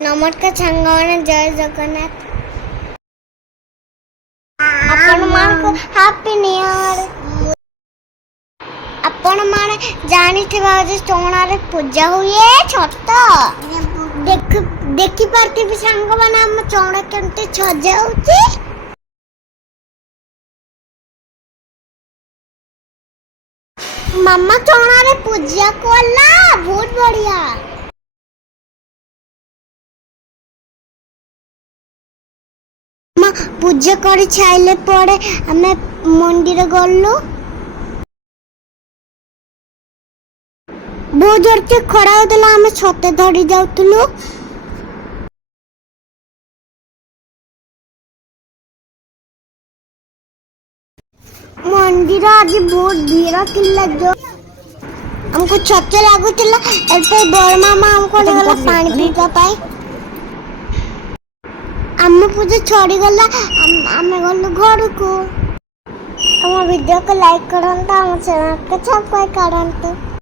नमस्कार साଙ୍ଗମାନେ ଜୟ ଜଗନ୍ନାଥ। ଆପଣମାନଙ୍କୁ happy new year. ଆପଣମାନେ ଜାଣିଥିବା ଯେ ଚଣାରେ ପୂଜା ହୁଏ ଛଟ ଦେଖିପାରୁଥିବେ ସାଙ୍ଗମାନେ ଆମ ଚଣା କେମିତି ସଜା ହଉଛି। ମାମା ଚଣାରେ ପୂଜା କଲା ବହୁତ ବଢିଆ। ପୂଜା କରି ସାଇଲେ ପରେ ଆମେ ମନ୍ଦିର ଗଲୁ। ବହୁତ ଜୋରसे ଖରା ହଉଥିଲା, ଆମେ ଛତା ଧରି ଯାଉଥିଲୁ। ମନ୍ଦିର ଆଜି ବହୁତ ଭିଡ଼ ଥିଲା, जो हमको ଛତା ଲାଗୁଥିଲା। ଏବେ ବଡ଼ ମାମା ଆମକୁ ନେଇଗଲା ପାଣି ପିଇବା ପାଇଁ। ଆମ ପୂଜା ଛଡ଼ିଗଲା, ଆମେ ଗଲୁ ଘରକୁ। ଆମ ଭିଡ଼ିଓକୁ ଲାଇକ୍ କରନ୍ତୁ, ଆମ ଚ୍ୟାନେଲକୁ ସବସ୍କ୍ରାଇବ୍ କରନ୍ତୁ।